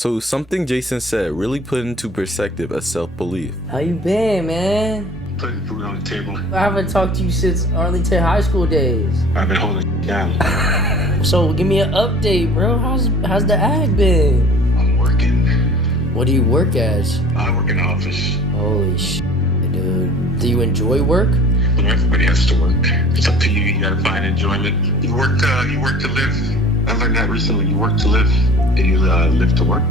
So something Jason said really put into perspective a self-belief. How you been, man? Putting food on the table. I haven't talked to you since Arlington high school days. I've been holding down. So give me an update, bro. How's the ag been? I'm working. What do you work as? I work in the office. Holy shit, dude. Do you enjoy work? When everybody has to work, it's up to you. You gotta find enjoyment. You work to live. I learned that recently. You work to live, and you live to work.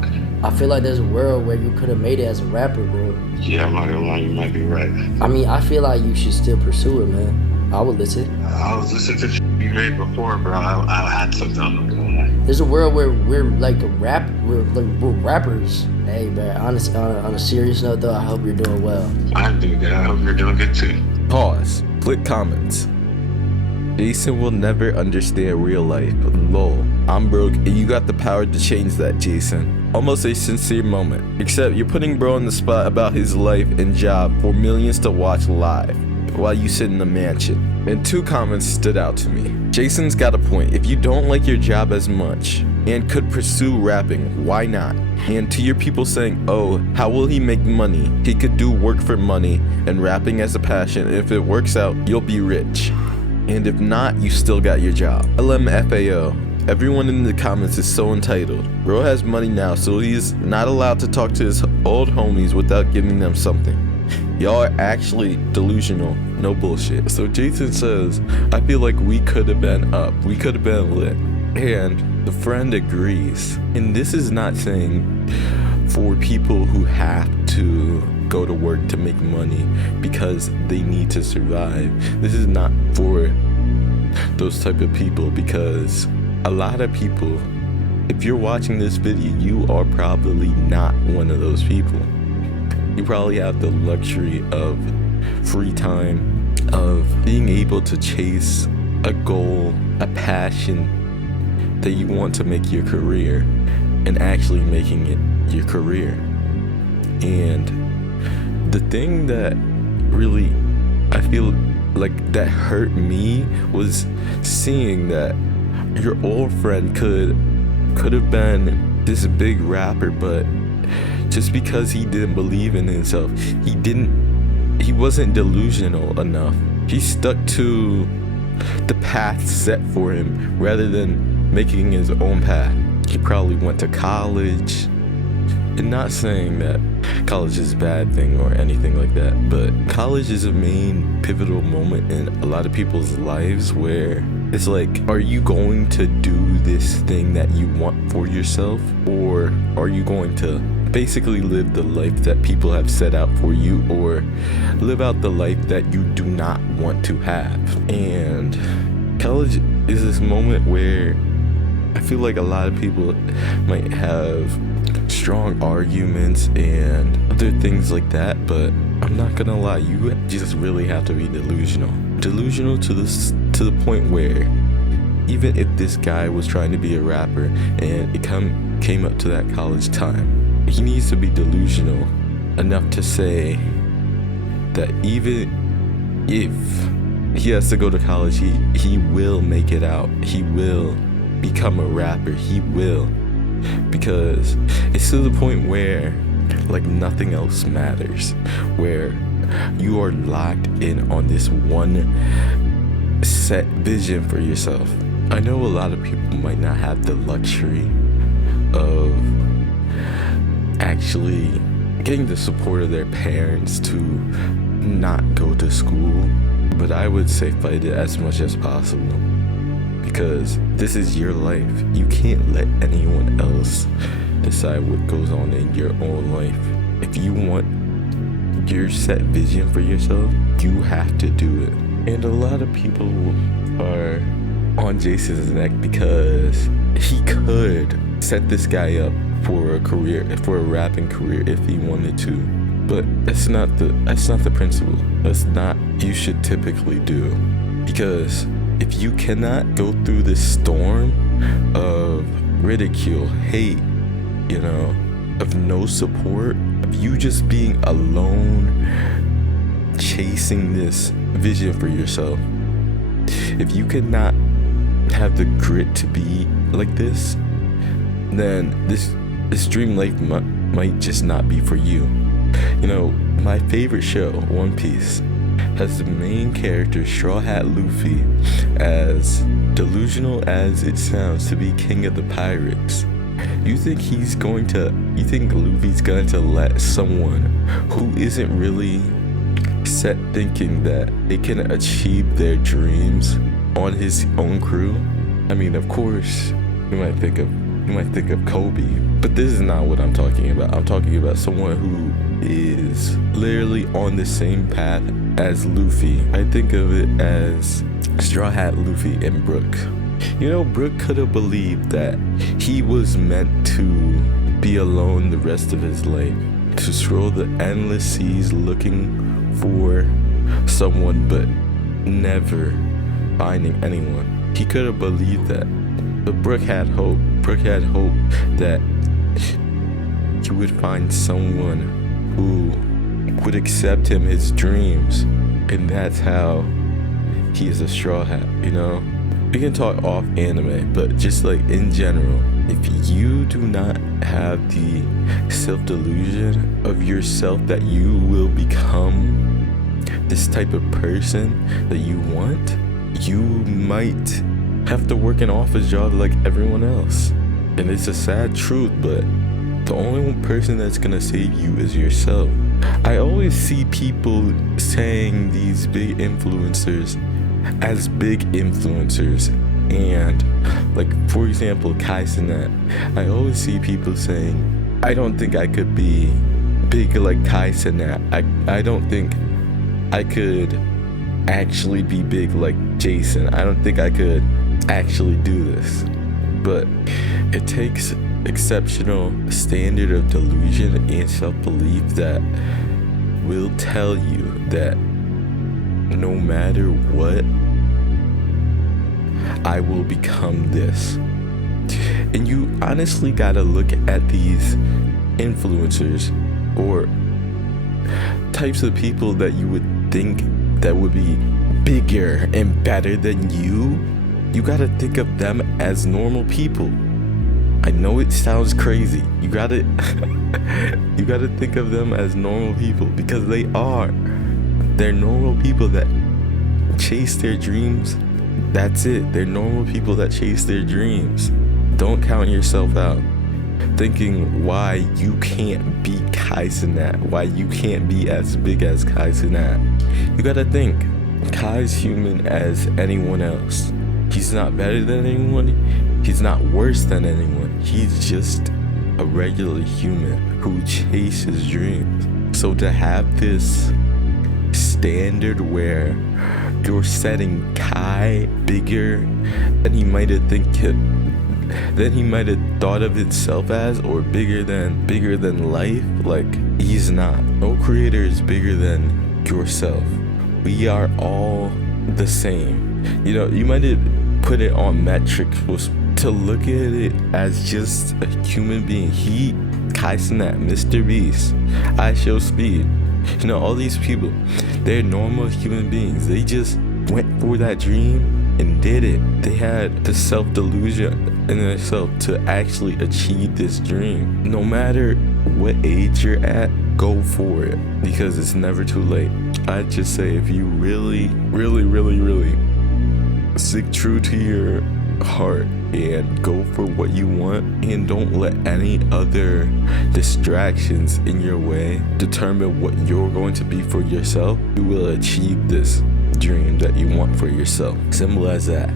I feel like there's a world where you could have made it as a rapper, bro. Yeah, I'm not gonna lie, you might be right. I mean, I feel like you should still pursue it, man. I would listen. I was listening to you made before, bro. I had something. I'm not gonna lie. There's a world where we're we're rappers. Hey, man. Honestly, on a serious note, though, I hope you're doing well. I'm doing good. I hope you're doing good too. Pause. Click comments. Jason will never understand real life. Lol. I'm broke and you got the power to change that, Jason. Almost a sincere moment. Except you're putting bro on the spot about his life and job for millions to watch live while you sit in the mansion. And 2 comments stood out to me. Jason's got a point. If you don't like your job as much and could pursue rapping, why not? And to your people saying, oh, how will he make money? He could do work for money and rapping as a passion. If it works out, you'll be rich. And if not, you still got your job. LMFAO. Everyone in the comments is so entitled. Bro has money now, so he's not allowed to talk to his old homies without giving them something. Y'all are actually delusional. No bullshit. So Jason says, I feel like we could have been up. We could have been lit. And the friend agrees. And this is not saying for people who have to go to work to make money because they need to survive. This is not for those type of people, because a lot of people, if you're watching this video, you are probably not one of those people. You probably have the luxury of free time, of being able to chase a goal, a passion that you want to make your career, and actually making it your career. And the thing that really, I feel like that hurt me was seeing that your old friend could have been this big rapper, but just because he didn't believe in himself, he wasn't delusional enough. He stuck to the path set for him rather than making his own path. He probably went to college, and not saying that college is a bad thing or anything like that, but college is a main pivotal moment in a lot of people's lives where it's like, are you going to do this thing that you want for yourself, or are you going to basically live the life that people have set out for you, or live out the life that you do not want to have? And college is this moment where I feel like a lot of people might have strong arguments and other things like that, but I'm not gonna lie, you just really have to be delusional to the point where even if this guy was trying to be a rapper and it came up to that college time, he needs to be delusional enough to say that even if he has to go to college, he will make it out. He will become a rapper. He will. Because it's to the point where like nothing else matters, where you are locked in on this one set vision for yourself. I know a lot of people might not have the luxury of actually getting the support of their parents to not go to school, but I would say fight it as much as possible, because this is your life. You can't let anyone else decide what goes on in your own life. If you want your set vision for yourself, you have to do it. And a lot of people are on Jason's neck because he could set this guy up for a career, for a rapping career, if he wanted to. But that's not the principle. That's not what you should typically do. Because if you cannot go through this storm of ridicule, hate, of no support, of you just being alone, chasing this vision for yourself, if you cannot have the grit to be like this, then this dream life might just not be for you. You know, my favorite show, One Piece, has the main character, Straw Hat Luffy, as delusional as it sounds to be king of the pirates. You think Luffy's going to let someone who isn't really set thinking that they can achieve their dreams on his own crew? I mean, of course, you might think of Kobe, but this is not what I'm talking about. I'm talking about someone who is literally on the same path as Luffy. I think of it as Straw Hat Luffy and Brook. You know, Brook could have believed that he was meant to be alone the rest of his life, to stroll the endless seas looking for someone but never finding anyone. He could have believed that. But Brook had hope. Brook had hope that he would find someone who would accept him, his dreams. And that's how he is a Straw Hat, you know? We can talk off anime, but just like in general, if you do not have the self-delusion of yourself that you will become this type of person that you want, you might have to work an office job like everyone else. And it's a sad truth, but the only one person that's gonna save you is yourself. I always see people saying these big influencers as big influencers, and like, for example, Kai Cenat. I always see people saying, I don't think I could be big like Kai Cenat. I don't think I could actually be big like Jason. I don't think I could actually do this. But it takes exceptional standard of delusion and self-belief that will tell you that no matter what, I will become this. And you honestly gotta look at these influencers or types of people that you would think that would be bigger and better than you. You gotta think of them as normal people. I know it sounds crazy. You gotta think of them as normal people, because they are. They're normal people that chase their dreams. That's it. They're normal people that chase their dreams. Don't count yourself out thinking why you can't be Kai Cenat, why you can't be as big as Kai Cenat. You gotta think, Kai's human as anyone else. He's not better than anyone. He's not worse than anyone. He's just a regular human who chases dreams. So to have this standard where you're setting Kai bigger than he might have thought of himself as, or bigger than life, like, he's not. No creator is bigger than yourself. We are all the same. You know, you might have put it on metrics, was to look at it as just a human being. Kai Cenat, Mr. Beast, I Show Speed, you know, all these people, they're normal human beings. They just went for that dream and did it. They had the self-delusion in themselves to actually achieve this dream. No matter what age you're at, go for it, because it's never too late. I'd just say, if you really, really, really, really stick true to your heart and go for what you want, and don't let any other distractions in your way determine what you're going to be for yourself, you will achieve this dream that you want for yourself. Simple as that.